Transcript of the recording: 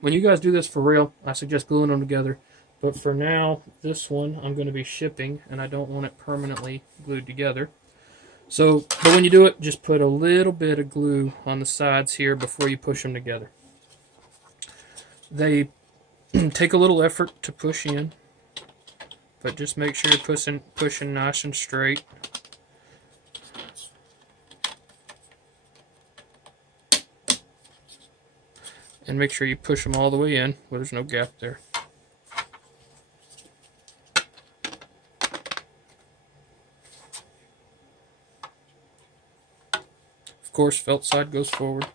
when you guys do this for real, I suggest gluing them together. But for now, this one I'm going to be shipping, and I don't want it permanently glued together. So, but when you do it, just put a little bit of glue on the sides here before you push them together. They take a little effort to push in, but just make sure you're pushing nice and straight. And make sure you push them all the way in where there's no gap there. Of course, felt side goes forward.